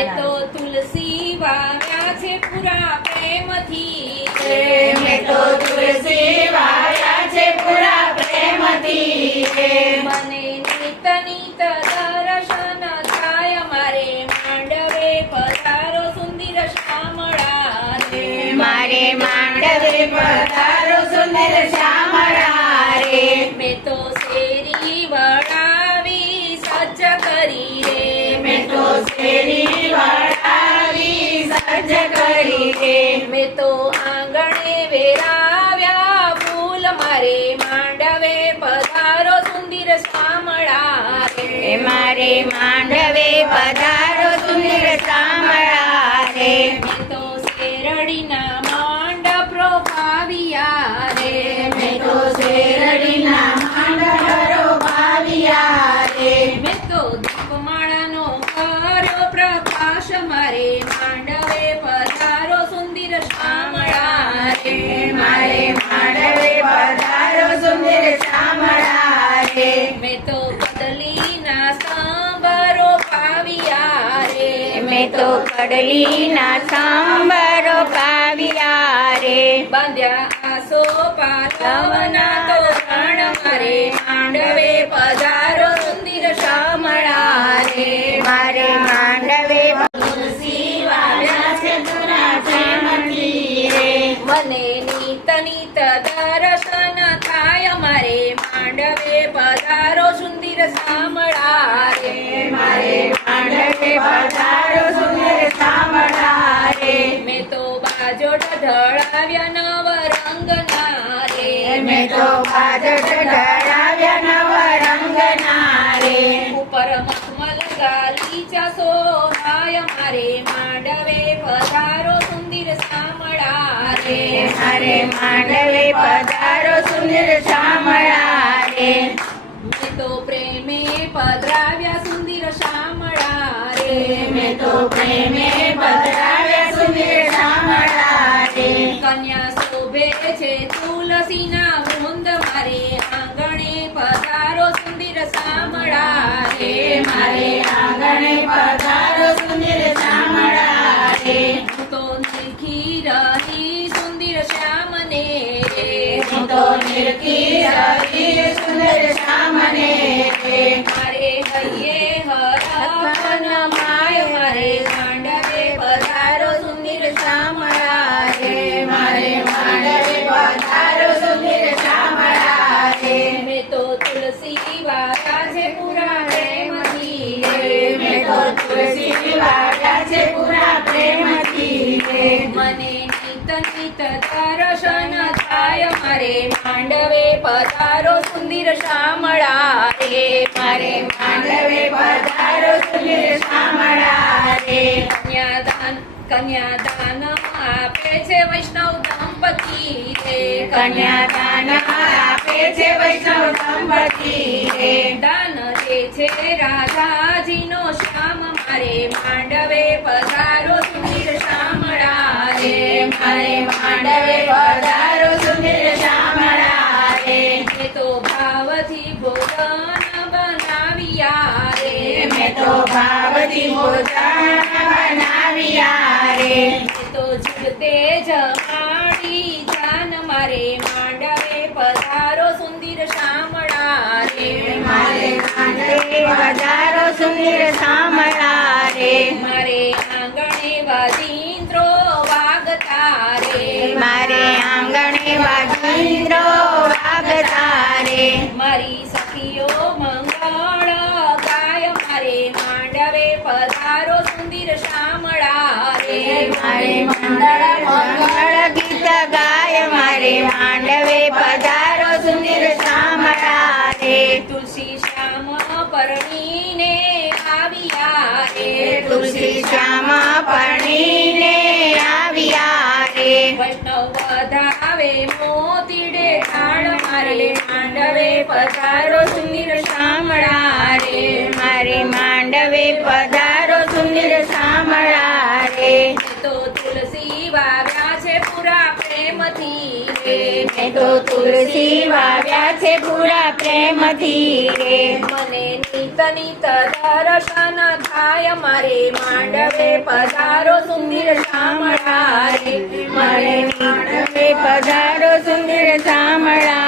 મેં તો તુલસી વાવ્યા છે પૂરા પ્રેમથી મેં તો તુલસી વાવ્યા છે પૂરા પ્રેમથી મને નિત નિત દર્શન થાય મારે માંડવે પધારો સુંદર શ્યામળા રે મારે માંડવે પધારો સુંદર શ્યામળા રે મેં તો શેરી વળાવી સજ્જ કરી રે મેં તો શેરી વળાવી સજ્જ કરી રે મેં તો આંગણે વેરાવ્યા ફૂલ મારે માંડવે પધારો સુંદર શ્યામળા રે મારે માંડવે પધારો સુંદર શ્યામળા રે મેં તો શેરડીના માંડપ રોપાવ્યા રે મેં તો શેરડીના માંડવો ભાવ્યા રે મેં તો દીપમાળાનો કર્યો પ્રકાશ મારે માંડવે પધારો સુંદર શ્યામળા રે મારે માંડવે પધારો સુંદર શ્યામળા રે મેં તો કદલીના સ્તંભ રોપાવ્યા રે મેં તો કડલીના સાંભરો પાવ્યા રે બાંધ્યા આસો પાલવના તોરણ મારે માંડવે પધારો સુંદર શ્યામળા રે મારે માંડવે તુલસી વાવ્યા છે પૂરા પ્રેમથી રે મને નિત નિત દર્શન થાય મારે માંડવે પધારો સુંદર શ્યામળા રે મારે માંડવે પધારો સુંદર શ્યામળા રે મેં તો બાજોટ ઢળાવ્યા નવ રંગના રે મેં તો બાજટ ઢળાવ્યા નવ રંગના રે ઉપર મખમલ ગાલીચા સોહાય મારે માંડવે પધારો સુંદર શ્યામળા રે મારે માંડવે પધારો સુંદર શ્યામળા રે મેં તો પ્રેમે પધરાવ્યા સુંદર શ્યામળા રે મેં તો પ્રેમે પધરાવ્યા સુંદર શ્યામળા રે કન્યા શોભે છે તુલસીના વૃંદ મારે આંગણે પધારો સુંદર શ્યામળા રે મારે આંગણે પધારો સુંદર શ્યામળા રે હું તો નિરખી રહી સુંદર શ્યામને રે હું તો નિરખી રહી સુંદર શ્યામને રે મારે હૈયે હરખન માય મારે માંડવે પધારો સુંદર શ્યામળા રે મારે માંડવે પધારો સુંદર શ્યામળા રે મેં તો તુલસી વાવ્યા છે પૂરા પ્રેમથી રે મેં તો તુલસી વાવ્યા છે પૂરા પ્રેમથી રે મને નિત નિત દર્શન થાય મારે માંડવે પધારો સુંદર શ્યામળા રે મારે માંડવે પધારો સુંદર શ્યામળા રે કન્યાદાન આપે છે વૈષ્ણવ દંપતી રે કન્યાદાન આપે છે વૈષ્ણવ દંપતી રે દાન દે છે રાધાજીનો શ્યામ મારે માંડવે પધારો સુંદર શ્યામળા રે મારે માંડવે પધારો સુંદર શ્યામળા રે મેં તો ભાવથી ભોજન બનાવ્યા રે મેં તો ભાવથી ભોજન બનાવ્યા રે મેં તો જીવતે જમાડી જાન મારે માંડવે પધારો સુંદર શ્યામળા રે મારે માંડવે પધારો સુંદર શ્યામળા રે મારે આંગણે વાજિંત્રો વાગતા રે મારે આંગણે વાજિંત્રો વાગતા રે મારી સખીઓ મંગળ ગાય મારે માંડવે પધારો સુંદર શ્યામળા રે મારે મંગળ ગીત ગાય મારે માંડવે પધારો સુંદર શ્યામળા રે તુલસી શ્યામ પરણીને આવ્યા રે તુલસી શ્યામ પરણીને આવ્યા રે વૈષ્ણવ વધાવે મોતીડે ઢાળ મારે માંડવે પધારો સુંદર શ્યામળા રે મારે માંડવે પધારો સુંદર શ્યામળા રે મેં તો તુલસી વાવ્યા છે પૂરા પ્રેમથી રે મેં તો તુલસી વાવ્યા છે પૂરા પ્રેમથી રે મને નિત નિત દર્શન થાય મારે માંડવે પધારો સુંદર શામળા રે મારે માંડવે પધારો સુંદર શામળા